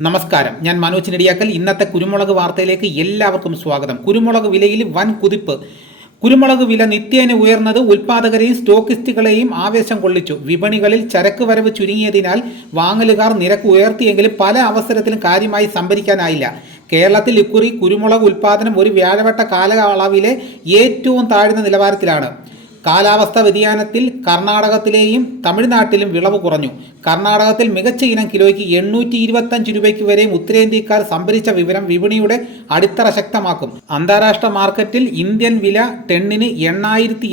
നമസ്കാരം. ഞാൻ മനോജ് നെടിയാക്കൽ. ഇന്നത്തെ കുരുമുളക് വാർത്തയിലേക്ക് എല്ലാവർക്കും സ്വാഗതം. കുരുമുളക് വിലയിൽ വൻ കുതിപ്പ്. കുരുമുളക് വില നിത്യേന ഉയർന്നത് ഉൽപാദകരെയും സ്റ്റോക്കിസ്റ്റുകളെയും ആവേശം കൊള്ളിച്ചു. വിപണികളിൽ ചരക്ക് വരവ് ചുരുങ്ങിയതിനാൽ വാങ്ങലുകാർ നിരക്ക് ഉയർത്തിയെങ്കിലും പല അവസരത്തിലും കാര്യമായി സംഭരിക്കാനായില്ല. കേരളത്തിൽ ഇക്കുറി കുരുമുളക് ഉൽപാദനം ഒരു വ്യാഴവട്ട കാലയളവിലെ ഏറ്റവും താഴ്ന്ന നിലവാരത്തിലാണ്. കാലാവസ്ഥ വ്യതിയാനത്തിൽ കർണാടകത്തിലെയും തമിഴ്നാട്ടിലും വിളവ് കുറഞ്ഞു. കർണാടകത്തിൽ മികച്ച ഇനം കിലോയ്ക്ക് എണ്ണൂറ്റി ഇരുപത്തഞ്ച് രൂപയ്ക്ക് വരെയും ഉത്തരേന്ത്യക്കാർ സംഭരിച്ച വിവരം വിപണിയുടെ അടിത്തറ ശക്തമാക്കും. അന്താരാഷ്ട്ര മാർക്കറ്റിൽ ഇന്ത്യൻ വില ടെണ്ണിന് എണ്ണായിരത്തി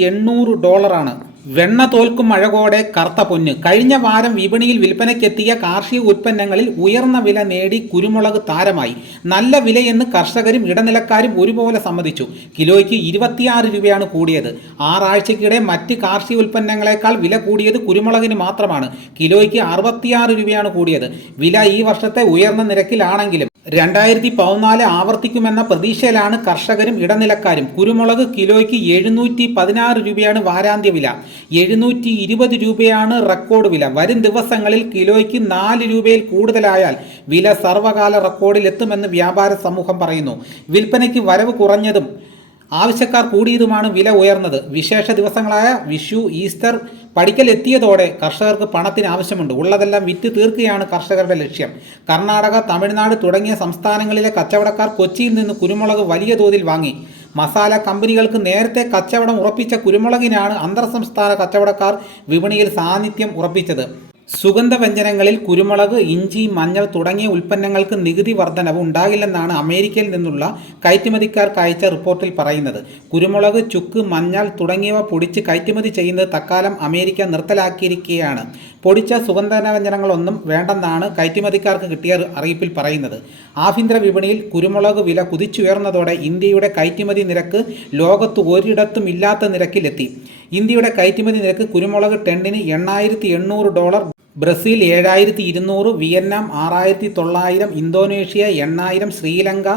ഡോളറാണ്. വെണ്ണ തോൽക്കും മഴകോടെ കറുത്ത പൊന്ന്. കഴിഞ്ഞ വാരം വിപണിയിൽ വിൽപ്പനയ്ക്കെത്തിയ കാർഷിക ഉൽപ്പന്നങ്ങളിൽ ഉയർന്ന വില നേടി കുരുമുളക് താരമായി. നല്ല വിലയെന്ന് കർഷകരും ഇടനിലക്കാരും ഒരുപോലെ സമ്മതിച്ചു. കിലോയ്ക്ക് ഇരുപത്തിയാറ് രൂപയാണ് കൂടിയത്. ആറാഴ്ചക്കിടെ മറ്റ് കാർഷിക ഉൽപ്പന്നങ്ങളെക്കാൾ വില കൂടിയത് കുരുമുളകിന് മാത്രമാണ്. കിലോയ്ക്ക് അറുപത്തിയാറ് രൂപയാണ് കൂടിയത്. വില ഈ വർഷത്തെ ഉയർന്ന നിരക്കിലാണെങ്കിലും രണ്ടായിരത്തി പതിനാല് ആവർത്തിക്കുമെന്ന പ്രതീക്ഷയിലാണ് കർഷകരും ഇടനിലക്കാരും. കുരുമുളക് കിലോയ്ക്ക് എഴുന്നൂറ്റി പതിനാറ് രൂപയാണ് വാരാന്ത്യ വില. എഴുന്നൂറ്റി ഇരുപത് രൂപയാണ് റെക്കോർഡ് വില. വരും ദിവസങ്ങളിൽ കിലോയ്ക്ക് നാല് രൂപയിൽ കൂടുതലായാൽ വില സർവകാല റെക്കോർഡിൽ എത്തുമെന്ന് വ്യാപാര സമൂഹം പറയുന്നു. വിൽപ്പനയ്ക്ക് വരവ് കുറഞ്ഞതും ആവശ്യക്കാർ കൂടിയതുമാണ് വില ഉയർന്നത്. വിശേഷ ദിവസങ്ങളായ വിഷു ഈസ്റ്റർ പഠിക്കൽ എത്തിയതോടെ കർഷകർക്ക് പണത്തിന് ആവശ്യമുണ്ട്. ഉള്ളതെല്ലാം വിറ്റ് തീർക്കുകയാണ് കർഷകരുടെ ലക്ഷ്യം. കർണാടക തമിഴ്നാട് തുടങ്ങിയ സംസ്ഥാനങ്ങളിലെ കച്ചവടക്കാർ കൊച്ചിയിൽ നിന്ന് കുരുമുളക് വലിയ തോതിൽ വാങ്ങി. മസാല കമ്പനികൾക്ക് നേരത്തെ കച്ചവടം ഉറപ്പിച്ച കുരുമുളകിനാണ് അന്തർ സംസ്ഥാന കച്ചവടക്കാർ വിപണിയിൽ സാന്നിധ്യം ഉറപ്പിച്ചത്. സുഗന്ധവ്യഞ്ജനങ്ങളിൽ കുരുമുളക് ഇഞ്ചി മഞ്ഞൾ തുടങ്ങിയ ഉൽപ്പന്നങ്ങൾക്ക് നികുതി വർധനവ് ഉണ്ടാകില്ലെന്നാണ് അമേരിക്കയിൽ നിന്നുള്ള കയറ്റുമതിക്കാർക്ക് അയച്ച റിപ്പോർട്ടിൽ പറയുന്നത്. കുരുമുളക് ചുക്ക് മഞ്ഞൾ തുടങ്ങിയവ പൊടിച്ച് കയറ്റുമതി ചെയ്യുന്നത് തക്കാലം അമേരിക്ക നിർത്തലാക്കിയിരിക്കുകയാണ്. പൊടിച്ച സുഗന്ധവ്യഞ്ജനങ്ങളൊന്നും വേണ്ടെന്നാണ് കയറ്റുമതിക്കാർക്ക് കിട്ടിയ അറിയിപ്പിൽ പറയുന്നത്. ആഭ്യന്തര വിപണിയിൽ കുരുമുളക് വില കുതിച്ചുയർന്നതോടെ ഇന്ത്യയുടെ കയറ്റുമതി നിരക്ക് ലോകത്ത് ഒരിടത്തും ഇല്ലാത്ത നിരക്കിലെത്തി. ഇന്ത്യയുടെ കയറ്റുമതി നിരക്ക് കുരുമുളക് ടെണ്ടിന് എണ്ണായിരത്തി എണ്ണൂറ് ഡോളർ ബ്രസീൽ ഏഴായിരത്തി ഇരുന്നൂറ് വിയറ്റ്നാം ആറായിരത്തി തൊള്ളായിരം ഇന്തോനേഷ്യ എണ്ണായിരം ശ്രീലങ്ക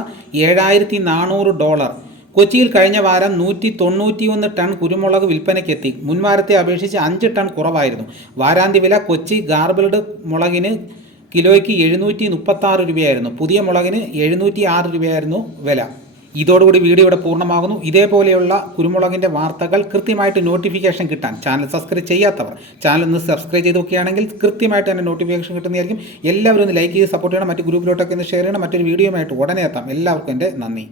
ഏഴായിരത്തി നാനൂറ് ഡോളർ. കൊച്ചിയിൽ കഴിഞ്ഞ വാരം നൂറ്റി തൊണ്ണൂറ്റിയൊന്ന് ടൺ കുരുമുളക് വിൽപ്പനയ്ക്കെത്തി. മുൻവാരത്തെ അപേക്ഷിച്ച് അഞ്ച് ടൺ കുറവായിരുന്നു. വാരാന്ത്യ വില കൊച്ചി ഗാർബിൾഡ് മുളകിന് കിലോയ്ക്ക് എഴുന്നൂറ്റി മുപ്പത്താറ് രൂപയായിരുന്നു. പുതിയ മുളകിന് എഴുന്നൂറ്റി ആറ് രൂപയായിരുന്നു വില. ഇതോടുകൂടി വീഡിയോ ഇവിടെ പൂർണമാകുന്നു. ഇതേപോലെയുള്ള കുരുമുളകിന്റെ വാർത്തകൾ കൃത്യമായിട്ട് നോട്ടിഫിക്കേഷൻ കിട്ടാൻ ചാനൽ സബ്സ്ക്രൈബ് ചെയ്യാത്തവർ ചാനൽ ഒന്ന് സബ്സ്ക്രൈബ് ചെയ്ത് നോക്കുകയാണെങ്കിൽ കൃത്യമായിട്ട് തന്നെ നോട്ടിഫിക്കേഷൻ കിട്ടുന്നതായിരിക്കും. എല്ലാവരും ഒന്ന് ലൈക്ക് ചെയ്ത് സപ്പോർട്ട് ചെയ്യണം. മറ്റ് ഗ്രൂപ്പിലോട്ടൊക്കെ ഒന്ന് ഷെയർ ചെയ്യണം. മറ്റൊരു വീഡിയോയുമായിട്ട് ഉടനെ എത്താം. എല്ലാവർക്കും എന്റെ നന്ദി.